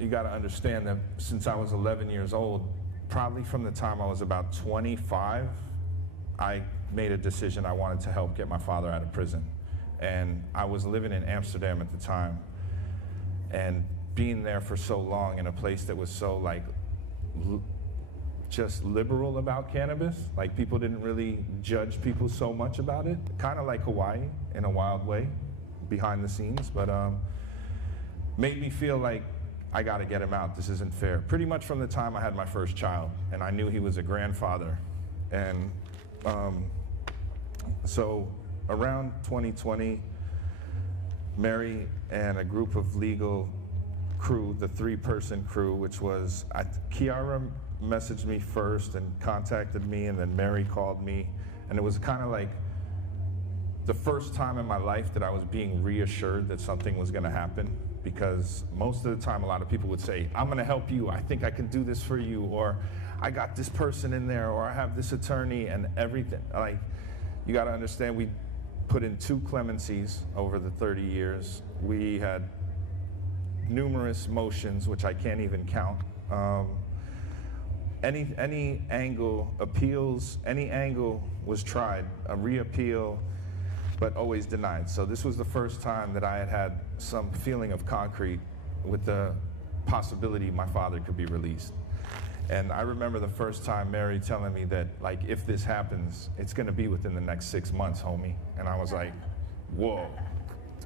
you got to understand that since I was 11 years old, probably from the time I was about 25, I made a decision I wanted to help get my father out of prison. And I was living in Amsterdam at the time, and being there for so long in a place that was so like just liberal about cannabis, like people didn't really judge people so much about it, kind of like Hawaii in a wild way, behind the scenes, but made me feel like I got to get him out. This isn't fair. Pretty much from the time I had my first child, and I knew he was a grandfather. And so around 2020, Mary and a group of legal crew, the 3-person crew, which was, Kiara messaged me first and contacted me, and then Mary called me. And it was kind of like the first time in my life that I was being reassured that something was going to happen. Because most of the time, a lot of people would say, I'm going to help you, I think I can do this for you, or I got this person in there, or I have this attorney, and everything. Like, you got to understand, we put in 2 clemencies over the 30 years. We had numerous motions, which I can't even count. Any angle, appeals, any angle was tried, a reappeal, but always denied. So this was the first time that I had some feeling of concrete with the possibility my father could be released. And I remember the first time Mary telling me that, like, if this happens, it's gonna be within the next 6 months, homie. And I was like, whoa.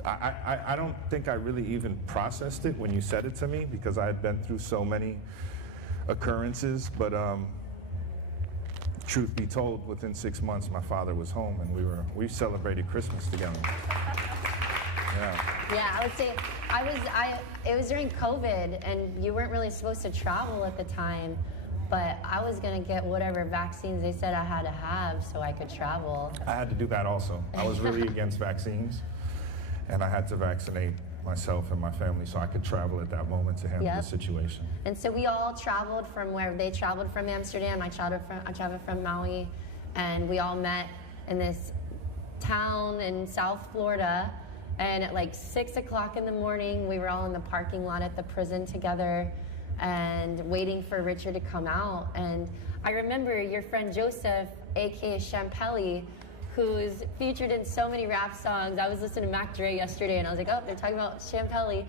I don't think I really even processed it when you said it to me, because I had been through so many occurrences, but truth be told, within 6 months, my father was home, and we celebrated Christmas together. Yeah, I would say it was during COVID, and you weren't really supposed to travel at the time, but I was gonna get whatever vaccines they said I had to have so I could travel. I had to do that also. I was really against vaccines, and I had to vaccinate myself and my family so I could travel at that moment to handle the situation. And so we all traveled from where they traveled from Amsterdam, I traveled from Maui, and we all met in this town in South Florida, and at like 6 o'clock in the morning, we were all in the parking lot at the prison together and waiting for Richard to come out. And I remember your friend Joseph, aka Champelli, who's featured in so many rap songs. I was listening to Mac Dre yesterday, and I was like, oh, they're talking about Champelli.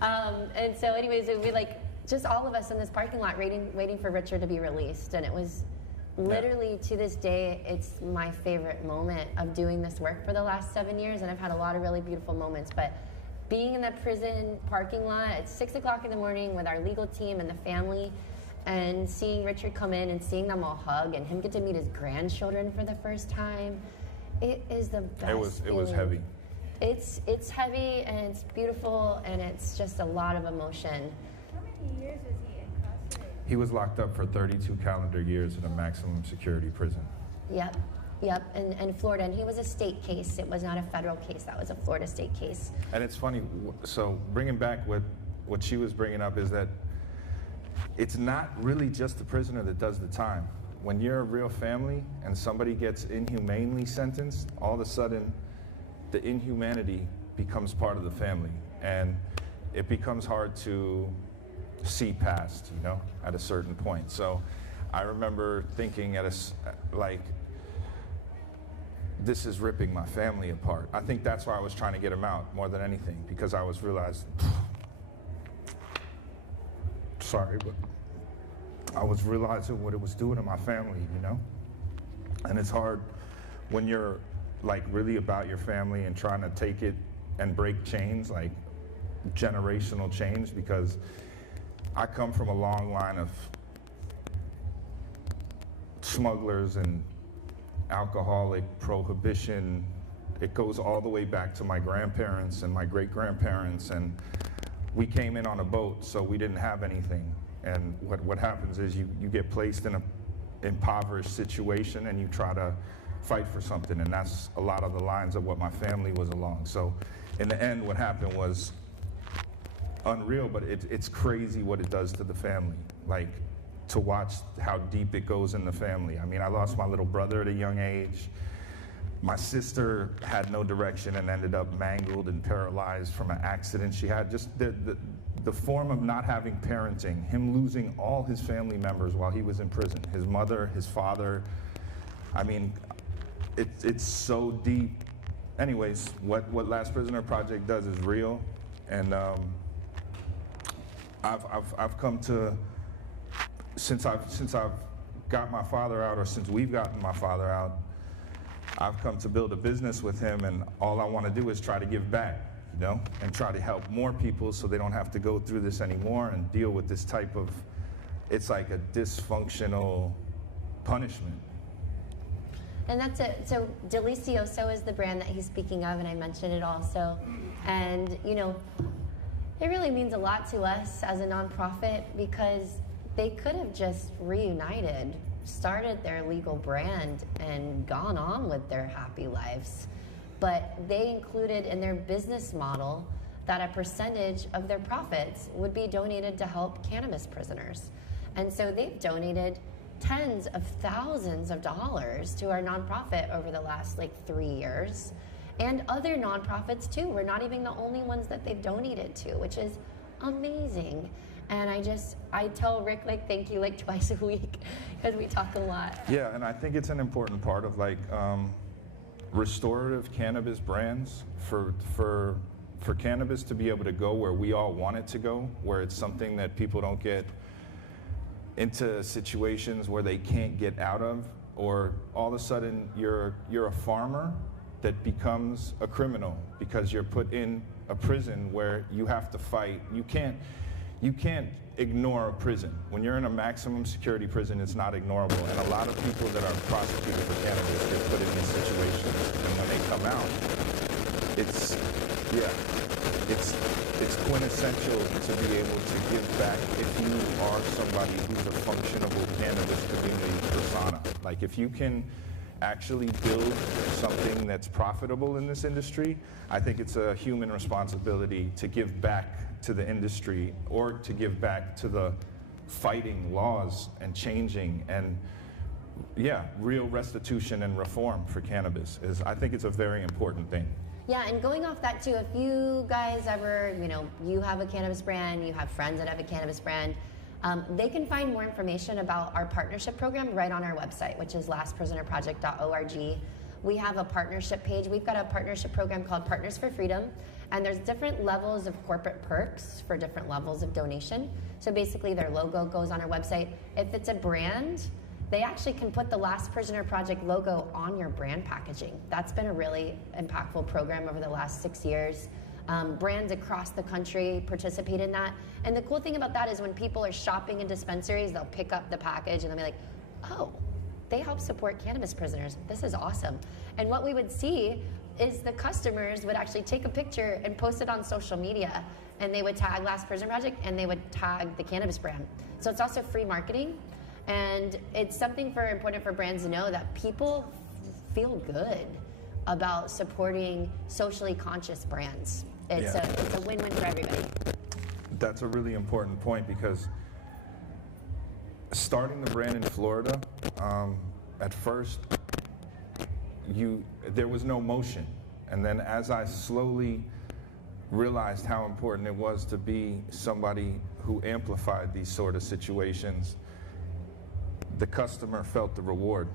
And so anyways, it would be like just all of us in this parking lot waiting for Richard to be released. And it was literally, to this day, it's my favorite moment of doing this work for the last 7 years, and I've had a lot of really beautiful moments. But being in that prison parking lot at 6 o'clock in the morning with our legal team and the family, and seeing Richard come in and seeing them all hug, and him get to meet his grandchildren for the first time, it is the best It was heavy. It's heavy, and it's beautiful, and it's just a lot of emotion. How many years was he incarcerated? He was locked up for 32 calendar years in a maximum security prison. Yep, in Florida, and he was a state case. It was not a federal case. That was a Florida state case. And it's funny, so bringing back what she was bringing up is that it's not really just the prisoner that does the time. When you're a real family and somebody gets inhumanely sentenced, all of a sudden the inhumanity becomes part of the family, and it becomes hard to see past, at a certain point. So I remember thinking this is ripping my family apart. I think that's why I was trying to get him out more than anything, because I was realizing, sorry, but I was realizing what it was doing to my family, And it's hard when you're like really about your family and trying to take it and break chains, like generational change, because I come from a long line of smugglers and alcoholic prohibition. It goes all the way back to my grandparents and my great-grandparents, and we came in on a boat, so we didn't have anything. And what happens is you get placed in an impoverished situation, and you try to fight for something, and that's a lot of the lines of what my family was along. So in the end, what happened was unreal, but it's crazy what it does to the family, like to watch how deep it goes in the family. I mean, I lost my little brother at a young age. My sister had no direction and ended up mangled and paralyzed from an accident she had. Just the form of not having parenting, him losing all his family members while he was in prison, his mother, his father. I mean, it's so deep. Anyways, what Last Prisoner Project does is real, and I've come to, since I've got my father out, or since we've gotten my father out, I've come to build a business with him, and all I want to do is try to give back, you know, and try to help more people so they don't have to go through this anymore and deal with this type of, it's like a dysfunctional punishment. And that's it. So Delisioso is the brand that he's speaking of, and I mentioned it also. And, you know, it really means a lot to us as a nonprofit because they could have just reunited, started their legal brand, and gone on with their happy lives. But they included in their business model that a percentage of their profits would be donated to help cannabis prisoners. And so they've donated tens of thousands of dollars to our nonprofit over the last 3 years, and other nonprofits too. We're not even the only ones that they've donated to, which is amazing. And I tell Rick thank you twice a week because we talk a lot. Yeah, and I think it's an important part of restorative cannabis brands for cannabis to be able to go where we all want it to go, where it's something that people don't get into situations where they can't get out of, or all of a sudden you're a farmer that becomes a criminal because you're put in a prison where you have to fight. You can't ignore a prison. When you're in a maximum security prison, it's not ignorable. And a lot of people that are prosecuted for cannabis get put in these situations. And when they come out, it's quintessential to be able to give back if you are somebody who's a functionable cannabis community persona. If you can actually build something that's profitable in this industry, I think it's a human responsibility to give back to the industry, or to give back to the fighting laws and changing, and real restitution and reform for cannabis I think it's a very important thing. Yeah, and going off that too, if you guys ever, you have a cannabis brand, you have friends that have a cannabis brand, they can find more information about our partnership program right on our website, which is lastprisonerproject.org. We have a partnership page. We've got a partnership program called Partners for Freedom, and there's different levels of corporate perks for different levels of donation. So basically their logo goes on our website. If it's a brand, they actually can put the Last Prisoner Project logo on your brand packaging. That's been a really impactful program over the last 6 years. Brands across the country participate in that. And the cool thing about that is when people are shopping in dispensaries, they'll pick up the package and they'll be like, oh, they help support cannabis prisoners. This is awesome. And what we would see is the customers would actually take a picture and post it on social media, and they would tag Last Prisoner Project and they would tag the cannabis brand. So it's also free marketing, and it's something important for brands to know that people feel good about supporting socially conscious brands. It's a win-win for everybody. That's a really important point, because starting the brand in Florida, at first, there was no motion. And then as I slowly realized how important it was to be somebody who amplified these sort of situations, the customer felt the reward.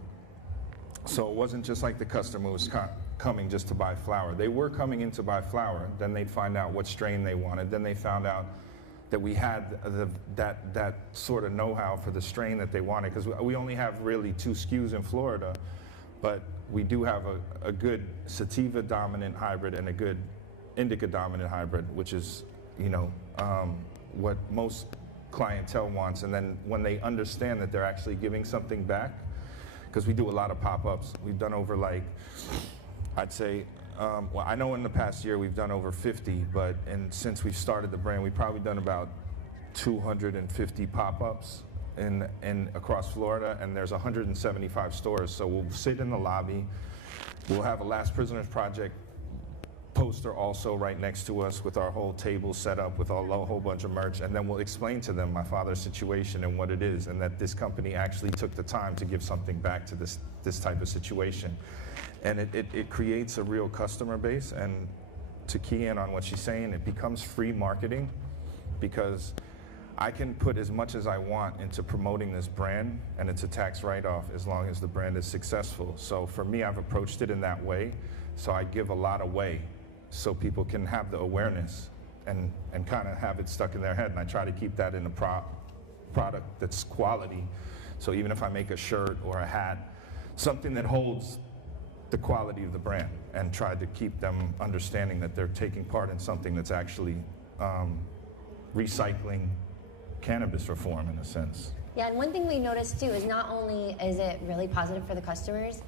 So it wasn't just like the customer was coming just to buy flower. They were coming in to buy flower. Then they'd find out what strain they wanted. Then they found out that we had that sort of know-how for the strain that they wanted, because we only have really 2 SKUs in Florida, but we do have a good sativa dominant hybrid and a good indica dominant hybrid, which is what most clientele wants. And then when they understand that they're actually giving something back, because we do a lot of pop-ups. We've done over I'd say, I know in the past year we've done over 50, and since we've started the brand, we've probably done about 250 pop-ups in across Florida, and there's 175 stores. So we'll sit in the lobby, we'll have a Last Prisoners Project poster also right next to us with our whole table set up with a whole bunch of merch, and then we'll explain to them my father's situation and what it is, and that this company actually took the time to give something back to this type of situation. And it creates a real customer base, and to key in on what she's saying, it becomes free marketing, because I can put as much as I want into promoting this brand, and it's a tax write-off as long as the brand is successful. So for me, I've approached it in that way. So I give a lot away so people can have the awareness and kind of have it stuck in their head. And I try to keep that in a product that's quality. So even if I make a shirt or a hat, something that holds the quality of the brand, and try to keep them understanding that they're taking part in something that's actually recycling cannabis reform in a sense. Yeah, and one thing we noticed too is not only is it really positive for the customers,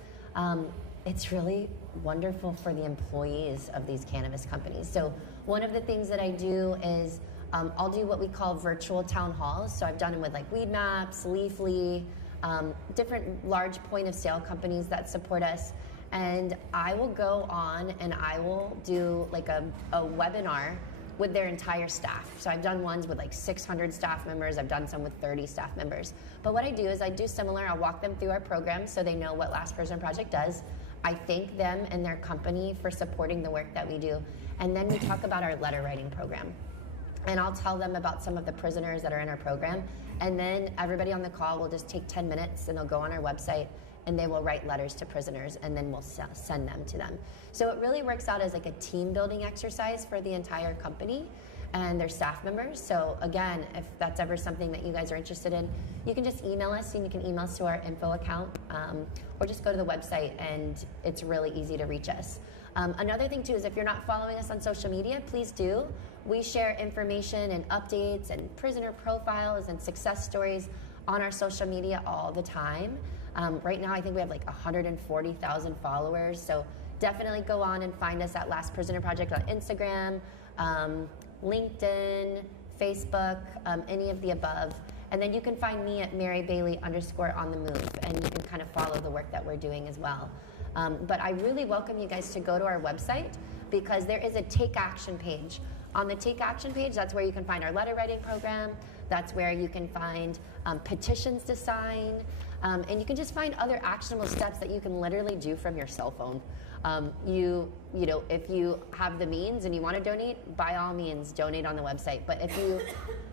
it's really wonderful for the employees of these cannabis companies. So one of the things that I do is I'll do what we call virtual town halls. So I've done them with like Weed Maps, Leafly, different large point of sale companies that support us. And I will go on and I will do like a webinar with their entire staff. So I've done ones with like 600 staff members. I've done some with 30 staff members. But what I do is I do similar. I'll walk them through our program so they know what Last Prisoner Project does. I thank them and their company for supporting the work that we do. And then we talk about our letter writing program. And I'll tell them about some of the prisoners that are in our program. And then everybody on the call will just take 10 minutes and they'll go on our website and they will write letters to prisoners, and then we'll send them to them. So it really works out as like a team building exercise for the entire company and their staff members. So again, if that's ever something that you guys are interested in, you can just email us, and you can email us to our info account, or just go to the website, and it's really easy to reach us. Another thing too is if you're not following us on social media, please do. We share information and updates and prisoner profiles and success stories on our social media all the time. Right now, I think we have like 140,000 followers. So definitely go on and find us at Last Prisoner Project on Instagram, LinkedIn, Facebook, any of the above. And then you can find me at Mary Bailey _on-the-move, and you can kind of follow the work that we're doing as well. But I really welcome you guys to go to our website, because there is a Take Action page. On the Take Action page, that's where you can find our letter writing program. That's where you can find petitions to sign. And you can just find other actionable steps that you can literally do from your cell phone. You know, if you have the means and you want to donate, by all means, donate on the website. But if you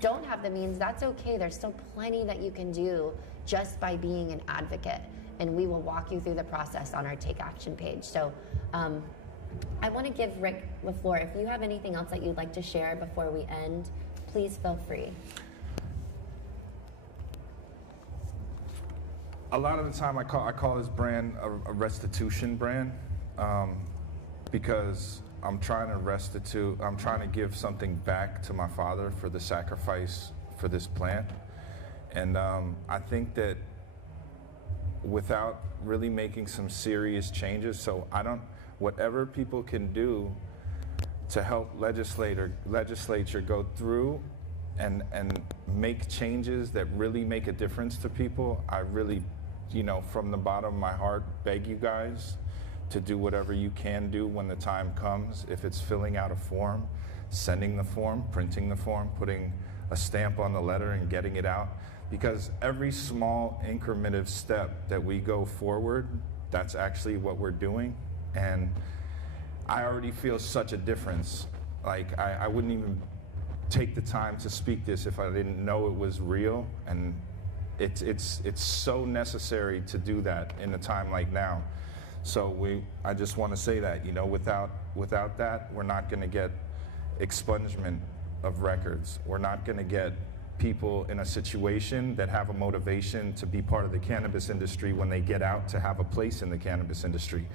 don't have the means, that's okay. There's still plenty that you can do just by being an advocate. And we will walk you through the process on our Take Action page. So I want to give Rick the floor. If you have anything else that you'd like to share before we end, please feel free. A lot of the time I call this brand a restitution brand, because I'm trying to give something back to my father for the sacrifice for this plant. And I think that without really making some serious changes, whatever people can do to help legislature go through and make changes that really make a difference to people, I really, from the bottom of my heart, beg you guys to do whatever you can do when the time comes. If it's filling out a form, sending the form, printing the form, putting a stamp on the letter and getting it out. Because every small incremental step that we go forward, that's actually what we're doing. And I already feel such a difference. Like, I wouldn't even take the time to speak this if I didn't know it was real. And it's so necessary to do that in a time like now. So I just want to say that, without that, we're not going to get expungement of records. We're not going to get people in a situation that have a motivation to be part of the cannabis industry when they get out to have a place in the cannabis industry.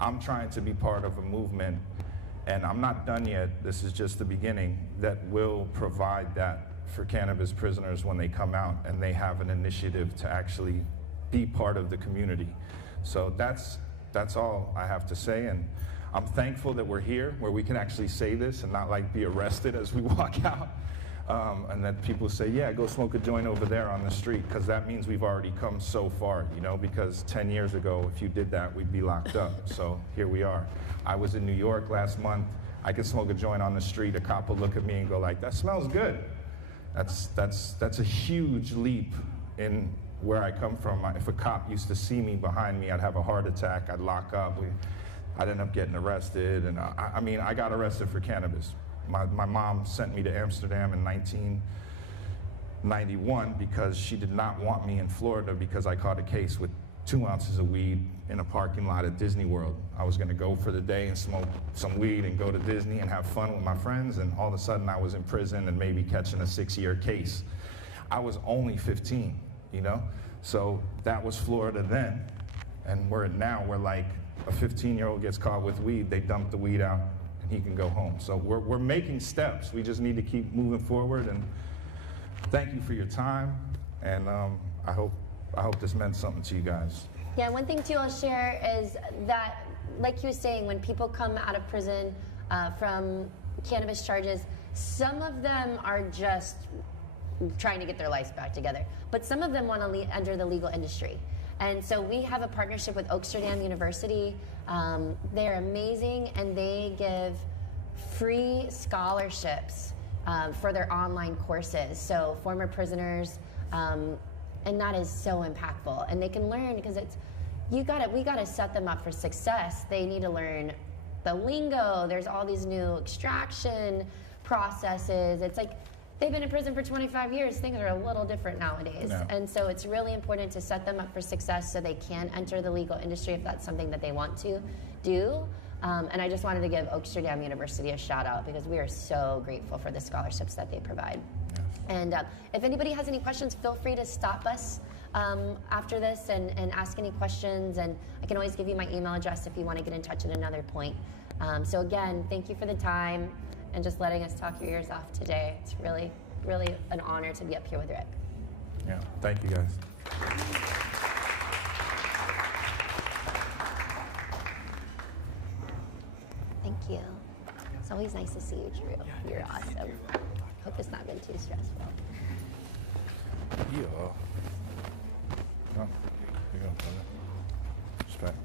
I'm trying to be part of a movement, and I'm not done yet, this is just the beginning, that will provide that for cannabis prisoners when they come out and they have an initiative to actually be part of the community. So that's all I have to say, and I'm thankful that we're here where we can actually say this and not like be arrested as we walk out. And that people say, yeah, go smoke a joint over there on the street, because that means we've already come so far, you know, because 10 years ago, if you did that, we'd be locked up. So here we are. I was in New York last month. I could smoke a joint on the street. A cop would look at me and go like, that smells good. That's a huge leap in where I come from. If a cop used to see me behind me, I'd have a heart attack, I'd lock up. I'd end up getting arrested. And I mean, I got arrested for cannabis. My mom sent me to Amsterdam in 1991 because she did not want me in Florida because I caught a case with 2 ounces of weed in a parking lot at Disney World. I was gonna go for the day and smoke some weed and go to Disney and have fun with my friends, and all of a sudden I was in prison and maybe catching a 6-year case. I was only 15, you know? So that was Florida then. And we're now, we're like, a 15-year-old gets caught with weed, they dump the weed out, and he can go home. So we're making steps. We just need to keep moving forward, and thank you for your time, and I hope this meant something to you guys. Yeah, one thing too I'll share is that, like you were saying, when people come out of prison from cannabis charges, some of them are just trying to get their lives back together, but some of them want to enter the legal industry. And so we have a partnership with Amsterdam University. They're amazing, and they give free scholarships for their online courses. So former prisoners, and that is so impactful. And they can learn, because we gotta set them up for success. They need to learn the lingo. There's all these new extraction processes. It's like, they've been in prison for 25 years. Things are a little different nowadays. No. And so it's really important to set them up for success so they can enter the legal industry if that's something that they want to do. And I just wanted to give Amsterdam University a shout out, because we are so grateful for the scholarships that they provide. Yes. And if anybody has any questions, feel free to stop us after this and ask any questions. And I can always give you my email address if you want to get in touch at another point. So again, thank you for the time and just letting us talk your ears off today. It's really, really an honor to be up here with Rick. Yeah, thank you guys. Thank you. It's always nice to see you, Drew. You're awesome. Hope it's not been too stressful. Yeah. Oh, here you go, brother. Respect.